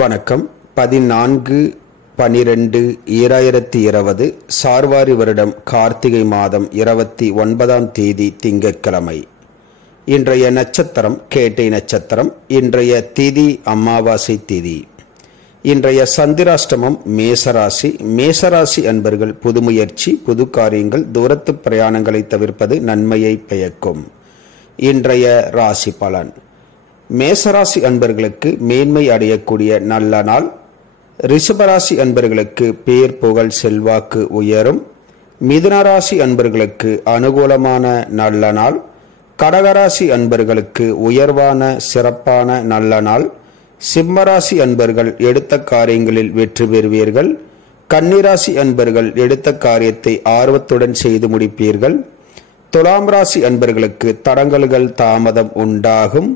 வணக்கம். 14/12/2020 சார்வாரி வருடம் கார்த்திகை மாதம் 29ஆம் தேதி திங்கட்கிழமை. இன்றைய நட்சத்திரம் கேட்டை நட்சத்திரம். இன்றைய திதி அமாவாசை திதி. இன்றைய சந்திராஷ்டமம் மேசராசி. மேசராசி அன்பர்கள் புது முயற்சி, புது காரியங்கள், தூரத்து பிரயாணங்களை தவிர்ப்பது நன்மையை பயக்கும். இன்றைய ராசி பலன். மேசராசி அன்பர்களுக்கு மேன்மை அடையக்கூடிய நல்ல நாள். ரிஷபராசி அன்பர்களுக்கு பேர் புகழ் செல்வாக்கு உயரும். மிதுனராசி அன்பர்களுக்கு அனுகூலமான நல்ல நாள். கடகராசி அன்பர்களுக்கு உயர்வான சிறப்பான நல்ல நாள். சிம்மராசி அன்பர்கள் எடுத்த காரியங்களில் வெற்றி பெறுவீர்கள். கன்னிராசி அன்பர்கள் எடுத்த காரியத்தை ஆர்வத்துடன் செய்து முடிப்பீர்கள். துலாம் ராசி அன்பர்களுக்கு தடங்கல்கள் தாமதம் உண்டாகும்.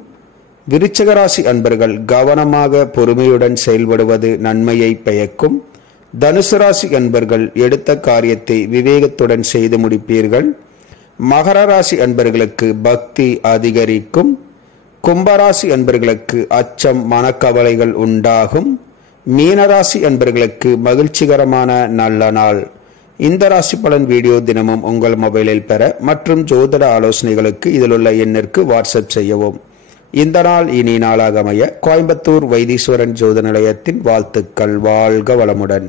விருச்சிகராசி அன்பர்கள் கவனமாக பொறுமையுடன் செயல்படுவது நன்மையை பயக்கும். தனுசு ராசி அன்பர்கள் எடுத்த காரியத்தை விவேகத்துடன் செய்து முடிப்பீர்கள். மகர ராசி அன்பர்களுக்கு பக்தி அதிகரிக்கும். கும்பராசி அன்பர்களுக்கு அச்சம், மனக்கவலைகள் உண்டாகும். மீனராசி அன்பர்களுக்கு மகிழ்ச்சிகரமான நல்ல நாள். இந்த ராசி பலன் வீடியோ தினமும் உங்கள் மொபைலில் பெற மற்றும் ஜோதிட ஆலோசனைகளுக்கு இதில் உள்ள எண்ணிற்கு வாட்ஸ்அப் செய்யவும். இந்த நாள் இனி நாளாக அமைய கோயம்புத்தூர் வைத்தீஸ்வரன் ஜோதிட நிலையத்தின் வாழ்த்துக்கள். வாழ்க வளமுடன்.